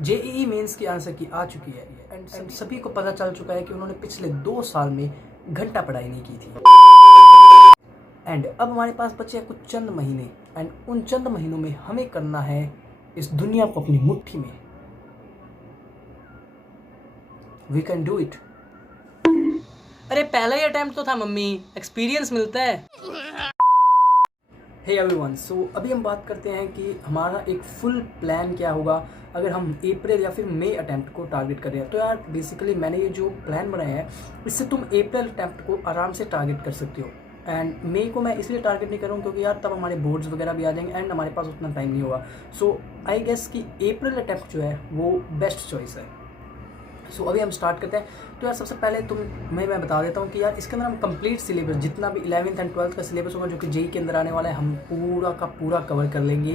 JEE mains की answer की आ चुकी है एंड सभी को पता चल चुका है कि उन्होंने पिछले 2 साल में घंटा पढ़ाई नहीं की थी। एंड अब हमारे पास बचे हैं कुछ चंद महीने एंड उन चंद महीनों में हमें करना है इस दुनिया को अपनी मुट्ठी में। We can do it. अरे पहला ही अटेम्प्ट तो था मम्मी, एक्सपीरियंस मिलता है। हे एवरीवन, सो अभी हम बात करते हैं कि हमारा एक फुल प्लान क्या होगा अगर हम अप्रैल या फिर मई अटेम्प्ट को टारगेट कर रहे हैं। तो यार बेसिकली मैंने ये जो प्लान बनाया है इससे तुम अप्रैल अटेम्प्ट को आराम से टारगेट कर सकते हो। एंड मई को मैं इसलिए टारगेट नहीं कर रहा हूँ क्योंकि यार तब हमारे बोर्ड्स वगैरह भी आ जाएंगे एंड हमारे पास उतना टाइम नहीं होगा। सो आई गेस कि अप्रैल अटेम्प्ट जो है वो बेस्ट चॉइस है। सो अभी हम स्टार्ट करते हैं। तो यार सबसे पहले मैं बता देता हूँ कि यार इसके अंदर हम कंप्लीट सिलेबस जितना भी 11th एंड 12th का सिलेबस होगा जो कि जेई के अंदर आने वाला है हम पूरा का पूरा कवर कर लेंगे।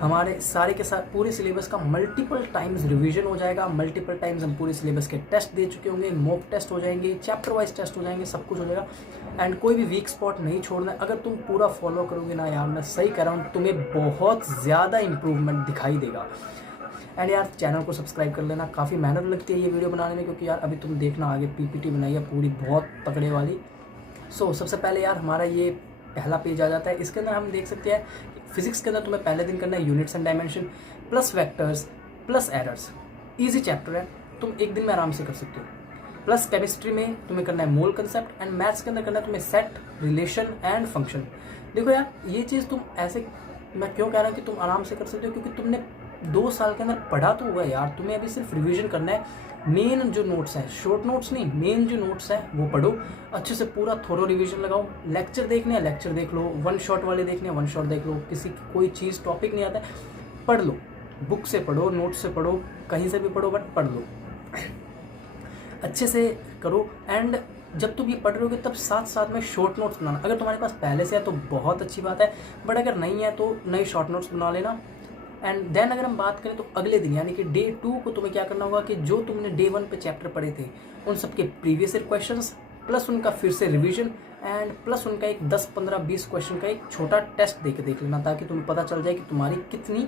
हमारे सारे के साथ पूरे सिलेबस का मल्टीपल टाइम्स रिवीजन हो जाएगा, मल्टीपल टाइम्स हम पूरे सिलेबस के टेस्ट दे चुके होंगे, मॉक टेस्ट हो जाएंगे, चैप्टर वाइज टेस्ट हो जाएंगे, सब कुछ हो जाएगा। एंड कोई भी वीक स्पॉट नहीं छोड़ना है। अगर तुम पूरा फॉलो करोगे ना यार, मैं सही कह रहा हूँ, तुम्हें बहुत ज़्यादा इंप्रूवमेंट दिखाई देगा। एंड यार चैनल को सब्सक्राइब कर लेना, काफ़ी मेहनत लगती है ये वीडियो बनाने में क्योंकि यार अभी तुम देखना आगे पीपीटी बनाई है पूरी बहुत तगड़े वाली। सो सबसे पहले यार हमारा ये पहला पेज आ जाता है। इसके अंदर हम देख सकते हैं फिजिक्स के अंदर तुम्हें पहले दिन करना है units and dimension plus vectors plus errors. Easy chapter है, तुम एक दिन में आराम से कर सकते हो। प्लस केमिस्ट्री में तुम्हें करना है मोल कंसेप्ट एंड मैथ्स के अंदर करना है तुम्हें सेट, रिलेशन एंड फंक्शन। देखो यार ये चीज़ तुम ऐसे, मैं क्यों कह रहा हूँ कि तुम आराम से कर सकते हो क्योंकि तुमने 2 साल के अंदर पढ़ा तो हुआ है यार। तुम्हें अभी सिर्फ रिवीजन करना है। मेन जो नोट्स हैं, शॉर्ट नोट्स नहीं, मेन जो नोट्स हैं वो पढ़ो अच्छे से, पूरा थोरो रिवीजन लगाओ। लेक्चर देखने हैं लेक्चर देख लो, वन शॉट वाले देखने हैं वन शॉट देख लो। किसी कोई चीज़ टॉपिक नहीं आता है पढ़ लो, बुक से पढ़ो, नोट से पढ़ो, कहीं से भी पढ़ो बट पढ़ लो अच्छे से करो। एंड जब तुम ये पढ़ रहे होगे तब साथ साथ में शॉर्ट नोट्स बनाना। अगर तुम्हारे पास पहले से है तो बहुत अच्छी बात है, बट अगर नहीं है तो नए शॉर्ट नोट्स बना लेना। एंड देन अगर हम बात करें तो अगले दिन यानी कि डे 2 को तुम्हें क्या करना होगा कि जो तुमने डे 1 पे चैप्टर पढ़े थे उन सबके प्रीवियस ईयर क्वेश्चंस प्लस उनका फिर से रिवीजन एंड प्लस उनका एक 10, 15, 20 क्वेश्चन का एक छोटा टेस्ट देख लेना ताकि तुम्हें पता चल जाए कि तुम्हारी कितनी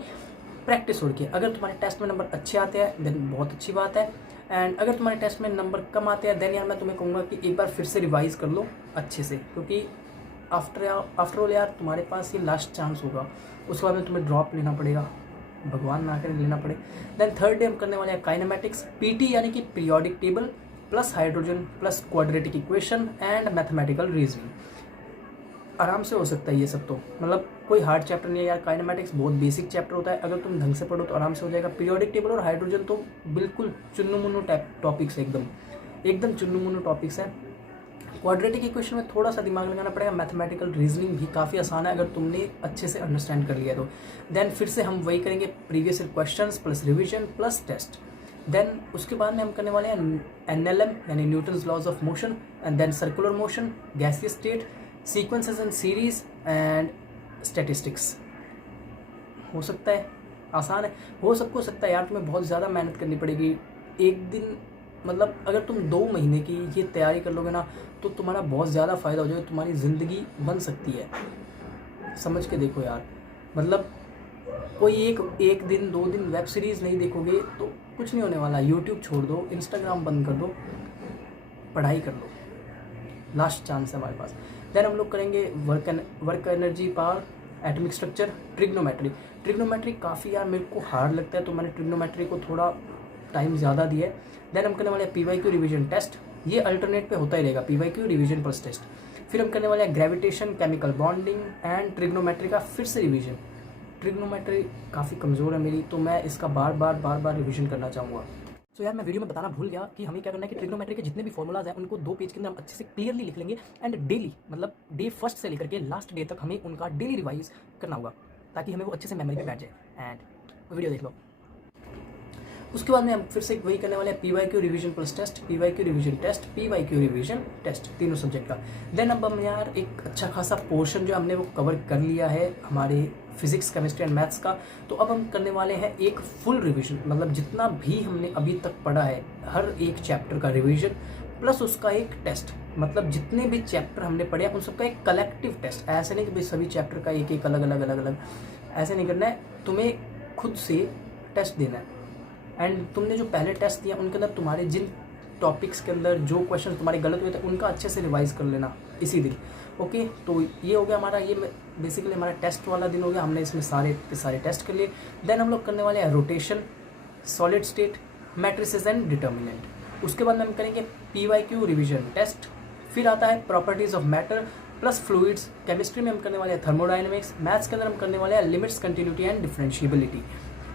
प्रैक्टिस हो रही है। अगर तुम्हारे टेस्ट में नंबर अच्छे आते हैं देन बहुत अच्छी बात है। एंड अगर तुम्हारे टेस्ट में नंबर कम आते हैं देन यार मैं तुम्हें कहूँगा कि एक बार फिर से रिवाइज कर लो अच्छे से, क्योंकि आफ्टर ऑल यार तुम्हारे पास ये लास्ट चांस होगा। उसके बाद में तुम्हें ड्रॉप लेना पड़ेगा, भगवान ना करे लेना पड़े। देन थर्ड डे हम करने वाले हैं काइनेमेटिक्स, पीटी यानी कि periodic table plus hydrogen plus quadratic equation and mathematical reasoning. आराम से हो सकता है ये सब, तो मतलब कोई हार्ड चैप्टर नहीं है यार। काइनेमेटिक्स बहुत बेसिक चैप्टर होता है, अगर तुम ढंग से पढ़ो तो आराम से हो जाएगा। पीरियोडिक टेबल और हाइड्रोजन तो बिल्कुल चुन्नू मुन्नू टाइप टॉपिक्स है, एकदम चुन्नू मुन्नू टॉपिक्स है। क्वाड्रेटिक इक्वेशन में थोड़ा सा दिमाग लगाना पड़ेगा। मैथमेटिकल रीजनिंग भी काफ़ी आसान है अगर तुमने अच्छे से अंडरस्टैंड कर लिया तो। देन फिर से हम वही करेंगे, previous year questions plus revision plus test. Then उसके बाद में हम करने वाले हैं एनएलएम यानी Newton's laws of motion and then circular motion, gaseous state, sequences and series and statistics. हो सकता है आसान है, हो सबको सकता है यार। तुम्हें बहुत ज़्यादा मेहनत करनी पड़ेगी एक दिन, मतलब अगर तुम 2 महीने की ये तैयारी कर लोगे ना तो तुम्हारा बहुत ज़्यादा फ़ायदा हो जाएगा, तुम्हारी ज़िंदगी बन सकती है। समझ के देखो यार, मतलब कोई एक दिन 2 दिन वेब सीरीज़ नहीं देखोगे तो कुछ नहीं होने वाला। यूट्यूब छोड़ दो, इंस्टाग्राम बंद कर दो, पढ़ाई कर लो, लास्ट चांस है हमारे पास। देन हम लोग करेंगे work energy power, atomic structure, trigonometry काफ़ी यार मेरे को हार्ड लगता है तो मैंने ट्रिग्नोमेट्री को थोड़ा टाइम ज़्यादा दिया है। देन हम करने वाले हैं पीवाईक्यू रिवीजन टेस्ट, ये अल्टरनेट पे होता ही रहेगा, पीवाईक्यू रिवीजन प्लस टेस्ट। फिर हम करने वाले हैं gravitation, chemical bonding and trigonometry का फिर से रिवीजन। ट्रिग्नोमेट्री काफ़ी कमज़ोर है मेरी तो मैं इसका बार बार रिवीजन करना चाहूँगा। तो यार मैं वीडियो में बताना भूल गया कि हमें क्या करना है कि ट्रिग्नोमेट्री के जितने भी फॉर्मूलाज हैं उनको 2 पेज के अंदर हम अच्छे से क्लियरली लिख लेंगे एंड डेली, मतलब डे फर्स्ट से लेकर के लास्ट डे तक हमें उनका डेली रिवाइज करना होगा ताकि हमें वो अच्छे से मेमोरी में बैठ जाए। एंड वीडियो देख लो। उसके बाद में हम फिर से वही करने वाले हैं PYQ revision plus test, PYQ revision test, PYQ revision test, तीनों सब्जेक्ट का। देन अब हम यार एक अच्छा खासा पोर्शन जो हमने वो कवर कर लिया है हमारे फिजिक्स, केमिस्ट्री एंड मैथ्स का। तो अब हम करने वाले हैं एक फुल रिवीजन, मतलब जितना भी हमने अभी तक पढ़ा है हर एक चैप्टर का रिवीजन प्लस उसका एक टेस्ट। मतलब जितने भी चैप्टर हमने पढ़े हैं उन सबका एक कलेक्टिव टेस्ट। ऐसे नहीं कि भाई सभी चैप्टर का एक अलग ऐसे नहीं करना है, तुम्हें खुद से टेस्ट देना है। एंड तुमने जो पहले टेस्ट दिया उनके अंदर तुम्हारे जिन टॉपिक्स के अंदर जो क्वेश्चन तुम्हारे गलत हुए थे उनका अच्छे से रिवाइज कर लेना इसी दिन। ओके, तो ये हो गया हमारा, ये बेसिकली हमारा टेस्ट वाला दिन हो गया। हमने इसमें सारे के सारे टेस्ट कर लिए। देन हम लोग करने वाले हैं rotation, solid state, matrices and determinant. उसके बाद में हम करेंगे PYQ रिवीजन टेस्ट। फिर आता है properties of matter plus fluids. Chemistry में हम करने वाले हैं थर्मोडाइनमिक्स। मैथ्स के अंदर हम करने वाले हैं लिमिट्स, कंटिन्यूटी एंड डिफरेंशिएबिलिटी।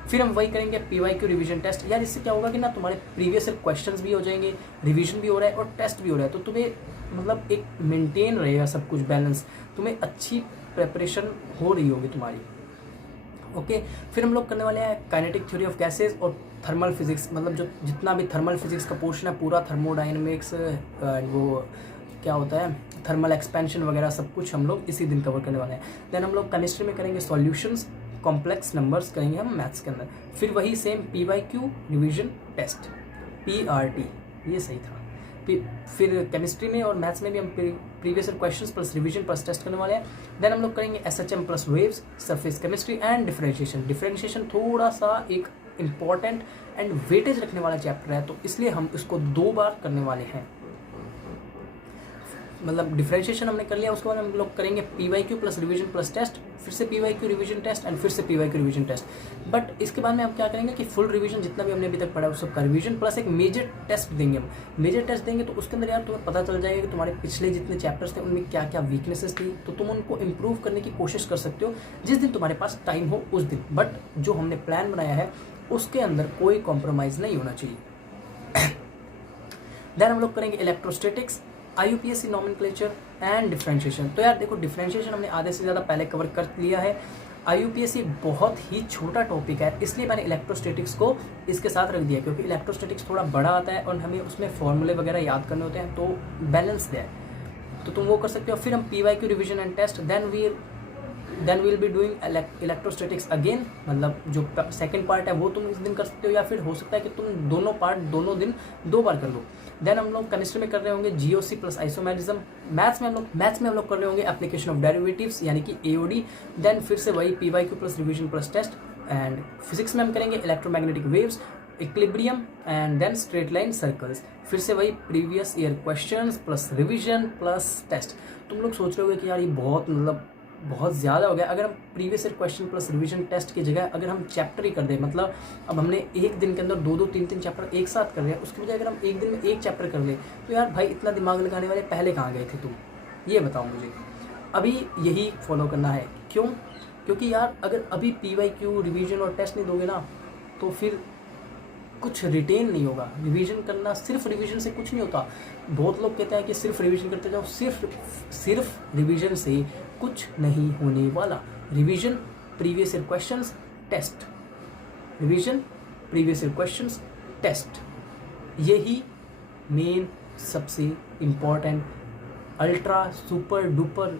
फिर हम वही करेंगे PYQ रिवीजन टेस्ट। यार इससे क्या होगा कि ना तुम्हारे प्रीवियस क्वेश्चंस भी हो जाएंगे, रिवीजन भी हो रहा है और टेस्ट भी हो रहा है, तो तुम्हें मतलब एक मेंटेन रहेगा सब कुछ बैलेंस, तुम्हें अच्छी प्रेपरेशन हो रही होगी तुम्हारी। ओके, फिर हम लोग करने वाले हैं काइनेटिक थ्योरी ऑफ गैसेज और थर्मल फिजिक्स, मतलब जो जितना भी थर्मल फिजिक्स का पोर्शन है पूरा, थर्मोडाइनमिक्स, वो क्या होता है थर्मल एक्सपेंशन वगैरह सब कुछ हम लोग इसी दिन कवर करने वाले हैं। देन हम लोग केमिस्ट्री में करेंगे सॉल्यूशंस, कॉम्प्लेक्स नंबर्स करेंगे हम मैथ्स के अंदर। फिर वही same PYQ revision test, PRT, ये सही था। फिर केमिस्ट्री में और मैथ्स में भी हम previous questions plus revision plus test करने वाले हैं। देन हम लोग करेंगे SHM plus waves, surface chemistry and differentiation. Differentiation थोड़ा सा एक इम्पॉर्टेंट एंड वेटेज रखने वाला चैप्टर है, तो इसलिए हम इसको 2 बार करने वाले हैं। मतलब डिफरेंशिएशन हमने कर लिया, उसके बाद हम लोग करेंगे PYQ plus revision plus test, फिर से PYQ रिवीजन टेस्ट एंड फिर से PYQ रिवीजन टेस्ट। बट इसके बाद में हम क्या करेंगे कि फुल रिवीजन जितना भी हमने अभी तक पढ़ा है उस सबका रिवीजन प्लस एक मेजर टेस्ट देंगे हम। मेजर टेस्ट देंगे तो उसके अंदर यार तुम्हें पता चल जाएगा कि तुम्हारे पिछले जितने चैप्टर्स थे उनमें क्या क्या वीकनेसेस थी, तो तुम उनको इम्प्रूव करने की कोशिश कर सकते हो जिस दिन तुम्हारे पास टाइम हो उस दिन। बट जो हमने प्लान बनाया है उसके अंदर कोई कॉम्प्रोमाइज़ नहीं होना चाहिए। देन हम लोग करेंगे electrostatics, IUPAC nomenclature and differentiation. तो यार देखो डिफरेंशिएशन हमने आधे से ज़्यादा पहले कवर कर लिया है। IUPAC बहुत ही छोटा टॉपिक है, इसलिए मैंने इलेक्ट्रोस्टैटिक्स को इसके साथ रख दिया, क्योंकि इलेक्ट्रोस्टैटिक्स थोड़ा बड़ा आता है और हमें उसमें फॉर्मूले वगैरह याद करने होते हैं, तो बैलेंस है, तो तुम वो कर सकते हो। फिर हम PYQ revision and test, then we'll be doing electrostatics again, मतलब जो सेकंड पार्ट है वो तुम इस दिन कर सकते हो, या फिर हो सकता है कि तुम दोनों पार्ट दोनों दिन 2 बार कर लो। देन हम लोग केमिस्ट्री में कर रहे होंगे GOC प्लस आइसोमेरिज्म। मैथ्स में हम लोग कर रहे होंगे एप्लीकेशन ऑफ डेरिवेटिव्स यानी कि AOD। देन फिर से वही PYQ plus revision plus test. And physics में हम करेंगे electromagnetic waves, equilibrium and then straight line circles. फिर से वही previous year questions plus revision plus test. तुम लोग सोच रहे होगे कि यार ये बहुत ज़्यादा हो गया। अगर हम previous year question plus revision test की जगह अगर हम चैप्टर ही कर दें, मतलब अब हमने एक दिन के अंदर 2-2, 3-3 चैप्टर एक साथ कर रहे हैं, उसकी बजाय अगर हम एक दिन में एक चैप्टर कर लें, तो यार भाई इतना दिमाग लगाने वाले पहले कहाँ गए थे तुम, ये बताओ मुझे। अभी यही फॉलो करना है। क्यों? क्योंकि यार अगर अभी PYQ रिवीजन और टेस्ट नहीं दोगे ना तो फिर कुछ रिटेन नहीं होगा। रिवीजन करना, सिर्फ रिवीजन से कुछ नहीं होता। बहुत लोग कहते हैं कि सिर्फ रिवीजन करते जाओ, सिर्फ रिवीजन से कुछ नहीं होने वाला। Revision, previous year questions, test, revision, previous year questions, test, यही मेन सबसे important, ultra super duper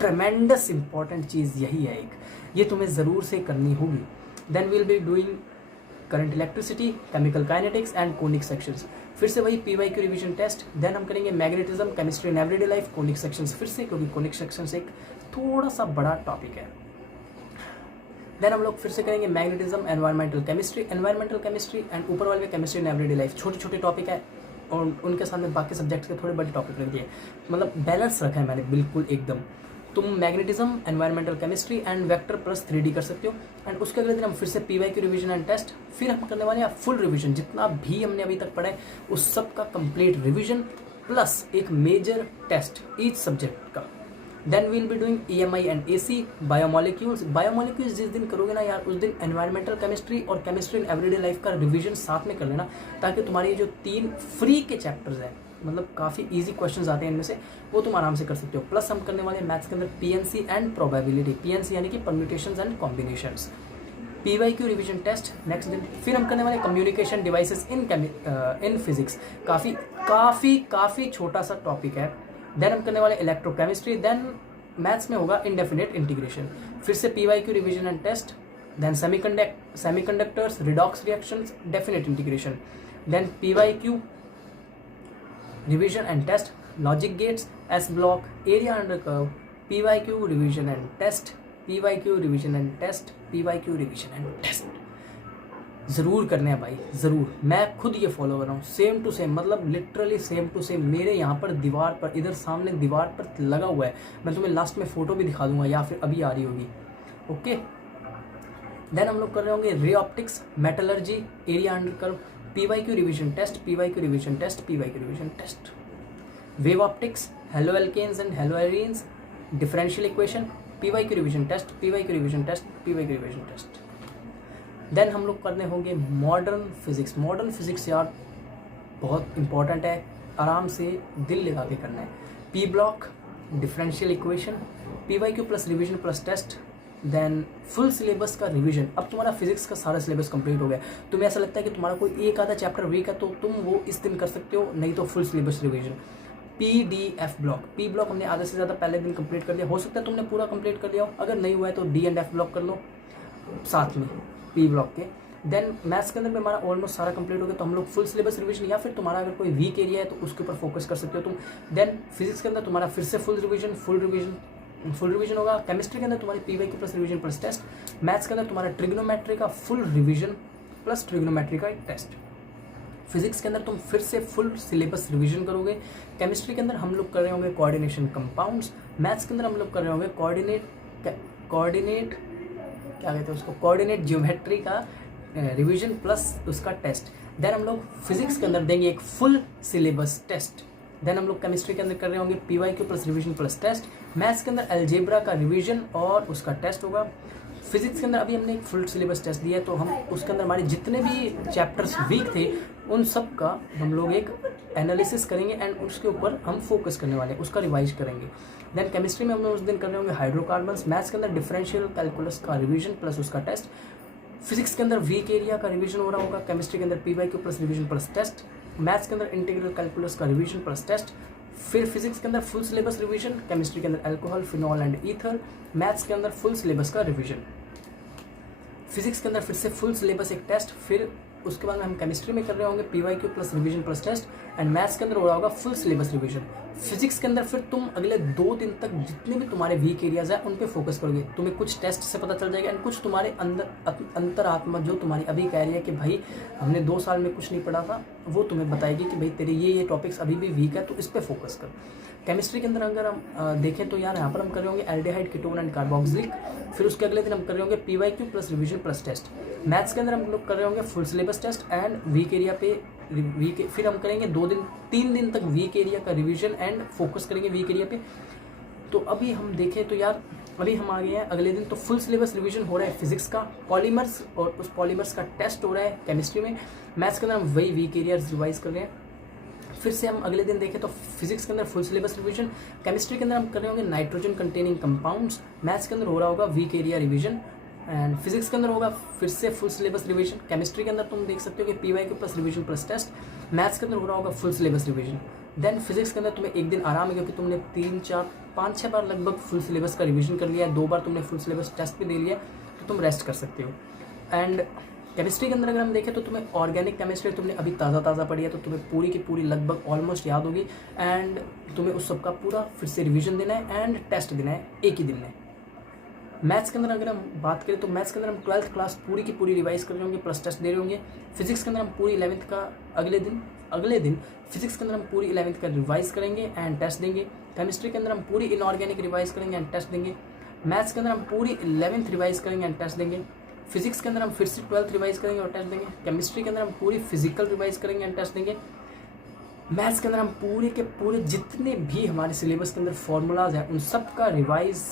tremendous important चीज़ यही है एक, ये तुम्हें ज़रूर से करनी होगी। Then will be doing current electricity, chemical kinetics and conic sections. फिर से वही PYQ रिवीजन टेस्ट। देन हम करेंगे magnetism, chemistry in everyday life, conic sections फिर से, क्योंकि कोनिक सेक्शंस एक थोड़ा सा बड़ा टॉपिक है। देन हम लोग फिर से करेंगे मैग्नेटिज्म, एनवायरमेंटल केमिस्ट्री एंड ऊपर वाले में केमिस्ट्री इन एवरीडे लाइफ। छोटे छोटे टॉपिक है और उनके सामने बाकी सब्जेक्ट्स के थोड़े बड़े टॉपिक रख दिए, मतलब बैलेंस रखा है मैंने बिल्कुल एकदम। तुम magnetism, environmental chemistry and vector plus 3D कर सकते हो। एंड उसके अगले दिन हम फिर से PYQ रिवीजन एंड टेस्ट। फिर हम करने वाले हैं फुल रिवीजन, जितना भी हमने अभी तक पढ़ा है उस सब का कंप्लीट रिवीजन प्लस एक मेजर टेस्ट ईच सब्जेक्ट का। Then we'll be doing EMI and AC, biomolecules जिस दिन करोगे ना यार उस दिन एनवायरमेंटल केमिस्ट्री और केमिस्ट्री इन एवरीडे लाइफ का रिवीजन साथ में कर लेना, ताकि तुम्हारी जो 3 फ्री के चैप्टर्स हैं, मतलब काफ़ी इजी क्वेश्चंस आते हैं इनमें से, वो तुम आराम से कर सकते हो। प्लस हम करने वाले हैं मैथ्स के अंदर PNC एंड प्रोबेबिलिटी, PNC यानी कि permutations and combinations. PYQ revision test next दिन। फिर हम करने वाले कम्युनिकेशन डिवाइसेस इन फिजिक्स, काफ़ी छोटा सा टॉपिक है। देन हम करने वाले इलेक्ट्रोकेमिस्ट्री। देन मैथ्स में होगा इंडेफिनिट इंटीग्रेशन। फिर से PYQ revision and test. Then semiconductors, redox reactions, definite integration. Then PYQ revision and test, logic gates, S block, area under curve, PYQ revision and test, PYQ revision and test, PYQ revision and test. ज़रूर करने हैं भाई, ज़रूर। मैं खुद ये follow कर रहा हूँ सेम टू सेम, मतलब लिटरली सेम टू सेम। मेरे यहाँ पर दीवार पर, इधर सामने दीवार पर लगा हुआ है। मैं तुम्हें लास्ट में फ़ोटो भी दिखा दूंगा या फिर अभी आ रही होगी। ओके, देन हम लोग कर रहे होंगे ray optics, metallurgy, area under curve, PYQ revision test, PYQ revision test, PYQ revision test, wave optics, haloalkanes and haloarenes, differential equation, PYQ revision test, PYQ revision test, PYQ revision test. Then हम लोग करने होंगे modern physics. Modern physics यार बहुत important है, आराम से दिल लगा के करना है। P block, differential equation, PYQ plus revision plus test, then full syllabus का रिवीजन। अब तुम्हारा फिजिक्स का सारा सिलेबस कंप्लीट हो गया। तुम्हें ऐसा लगता है कि तुम्हारा कोई एक आधा चैप्टर वीक है तो तुम वो इस दिन कर सकते हो, नहीं तो full syllabus revision. PDF block, P block हमने आधे से ज़्यादा पहले दिन कंप्लीट कर लिया, हो सकता है तुमने पूरा कंप्लीट कर लिया हो, अगर नहीं हुआ है तो D एंड F ब्लॉक कर लो साथ में P ब्लॉक के। देन मैथ्स के अंदर में हमारा ऑलमोस्ट सारा कंप्लीट हो गया, तो हम लोग फुल सिलेबस रिवीजन, या फिर तुम्हारा अगर कोई वीक एरिया है तो उसके ऊपर फोकस कर सकते हो तुम। देन फिजिक्स के अंदर तुम्हारा फिर से फुल रिवीजन होगा। केमिस्ट्री के अंदर तुम्हारी PYQ plus revision plus test. Maths के अंदर तुम्हारा ट्रिग्नोमेट्री का फुल रिवीजन प्लस ट्रिग्नोमेट्री का एक टेस्ट। फिजिक्स के अंदर तुम फिर से फुल सिलेबस रिवीजन करोगे। केमिस्ट्री के अंदर हम लोग कर रहे होंगे कोऑर्डिनेशन कंपाउंड्स। मैथ्स के अंदर हम लोग कर रहे होंगे कोऑर्डिनेट क्या कहते हैं उसको, कोऑर्डिनेट ज्योमेट्री का रिवीजन प्लस उसका टेस्ट। देन हम लोग फिजिक्स के अंदर देंगे एक फुल सिलेबस टेस्ट। देन हम लोग केमिस्ट्री के अंदर कर रहे होंगे PYQ plus revision plus test. Maths के अंदर अलजेब्रा का रिवीजन और उसका टेस्ट होगा। फिजिक्स के अंदर अभी हमने एक फुल सिलेबस टेस्ट दिया है, तो हम उसके अंदर हमारे जितने भी चैप्टर्स वीक थे उन सब का हम लोग एक एनालिसिस करेंगे एंड उसके ऊपर हम फोकस करने वाले हैं, उसका रिवाइज करेंगे। देन केमिस्ट्री में हम लोग उस दिन कर रहे होंगे हाइड्रोकार्बन्स। मैथ्स के अंदर डिफरेंशियल कैलकुलस का रिवीजन प्लस उसका टेस्ट। फिजिक्स के अंदर वीक एरिया का रिवीजन हो रहा होगा। केमिस्ट्री के अंदर PYQ plus revision plus test. Maths के अंदर इंटीग्रल कैलकुलस का रिवीजन प्लस टेस्ट। फिर फिजिक्स के अंदर फुल सिलेबस रिवीजन, केमिस्ट्री के अंदर alcohol, phenol and ether. Maths के अंदर फुल सिलेबस का रिवीजन, फिजिक्स के अंदर फिर से फुल सिलेबस एक टेस्ट। फिर उसके बाद हम केमिस्ट्री में कर रहे होंगे PYQ plus revision plus test and maths के अंदर हो रहा होगा फुल सिलेबस रिवीजन। फिजिक्स के अंदर फिर तुम अगले 2 दिन तक जितने भी तुम्हारे वीक एरियाज है उन पे फोकस करोगे। तुम्हें कुछ टेस्ट से पता चल जाएगा एंड कुछ तुम्हारे अंदर अंतरात्मा जो तुम्हारी अभी कह रही है कि भाई हमने 2 साल में कुछ नहीं पढ़ा था, वो तुम्हें बताएगी कि भाई तेरे ये टॉपिक्स अभी भी वीक है तो इस पर फोकस कर। केमिस्ट्री के अंदर अगर हम देखें तो यार यहाँ पर हम कर रहे होंगे एल्डिहाइड, कीटोन एंड कार्बोक्सिलिक। फिर उसके अगले दिन हम कर रहे होंगे PYQ plus revision plus test. Maths के अंदर हम लोग कर रहे होंगे full syllabus test and week area पे फिर हम करेंगे 3 दिन तक वीक एरिया का रिवीजन एंड फोकस करेंगे वीक एरिया पे। तो अभी हम देखें तो यार अभी हम आ गए हैं अगले दिन, तो फुल सिलेबस रिवीजन हो रहा है फिजिक्स का, पॉलीमर्स और उस पॉलीमर्स का टेस्ट हो रहा है केमिस्ट्री में। मैथ्स के अंदर हम वही वीक एरिया रिवाइज कर रहे हैं। फिर से हम अगले दिन देखें तो फिजिक्स के अंदर फुल सिलेबस रिवीजन, केमिस्ट्री के अंदर हम कर रहे होंगे नाइट्रोजन कंटेनिंग कंपाउंड्स। मैथ्स के अंदर हो रहा होगा week area revision and physics के अंदर होगा फिर से फुल सिलेबस रिवीजन। केमिस्ट्री के अंदर तुम देख सकते हो कि PYQ plus revision plus test. Maths के अंदर हो रहा होगा full syllabus revision. Then physics के अंदर तुम्हें एक दिन आराम है क्योंकि तुमने 3, 4, 5, 6 बार लगभग फुल सिलेबस का रिवीजन कर लिया है, 2 बार तुमने फुल सिलेबस टेस्ट भी दे लिया, तो तुम रेस्ट कर सकते हो। एंड केमिस्ट्री के अंदर अगर हम देखें तो तुम्हें ऑर्गेनिक केमिस्ट्री तुमने अभी ताज़ा पढ़ी है तो तुम्हें पूरी की पूरी लगभग ऑलमोस्ट याद होगी एंड तुम्हें उस सब का पूरा फिर से रिवीजन देना है एंड टेस्ट देना है एक ही दिन में। मैथ्स के अंदर अगर हम बात करें तो मैथ्स के अंदर हम 12th क्लास पूरी की पूरी रिवाइज कर रहे होंगे प्लस टेस्ट दे रहे होंगे। फिजिक्स के अंदर हम पूरी 11th का अगले दिन फिजिक्स के अंदर हम पूरी 11th का रिवाइज करेंगे एंड टेस्ट देंगे। केमिस्ट्री के अंदर हम पूरी इनऑर्गेनिक रिवाइज करेंगे एंड टेस्ट देंगे। मैथ्स के अंदर हम पूरी 11th रिवाइज करेंगे एंड टेस्ट देंगे। फिजिक्स के अंदर हम फिर से 12th रिवाइज करेंगे और टेस्ट देंगे। केमिस्ट्री के अंदर हम पूरी फिजिकल रिवाइज करेंगे एंड टेस्ट देंगे। मैथ्स के अंदर हम पूरे के पूरे जितने भी हमारे सिलेबस के अंदर फॉर्मूलाज हैं उन सब का रिवाइज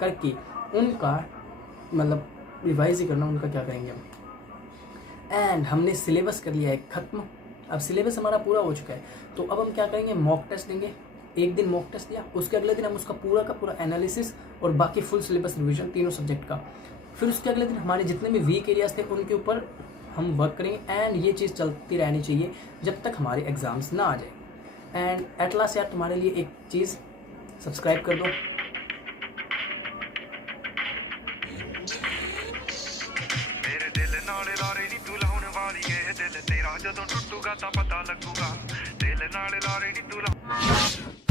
करके उनका मतलब रिवाइज ही करना, उनका क्या करेंगे हम। एंड हमने सिलेबस कर लिया है ख़त्म। अब सिलेबस हमारा पूरा हो चुका है तो अब हम क्या करेंगे, मॉक टेस्ट देंगे। एक दिन मॉक टेस्ट दिया, उसके अगले दिन हम उसका पूरा का पूरा एनालिसिस और बाकी फुल सिलेबस रिवीजन तीनों सब्जेक्ट का। फिर उसके अगले दिन हमारे जितने भी वीक एरियाज थे उनके ऊपर हम वर्क करेंगे एंड ये चीज़ चलती रहनी चाहिए जब तक हमारे एग्ज़ाम्स ना आ जाए। एंड एट लास्ट यार तुम्हारे लिए एक चीज़ सब्सक्राइब कर दो। मेरे दिल नाल लारे नी तू लाउण वाली है, दिल तेरा जदों टुटूगा तां पता लगूगा। दिल नाल लारे नी तू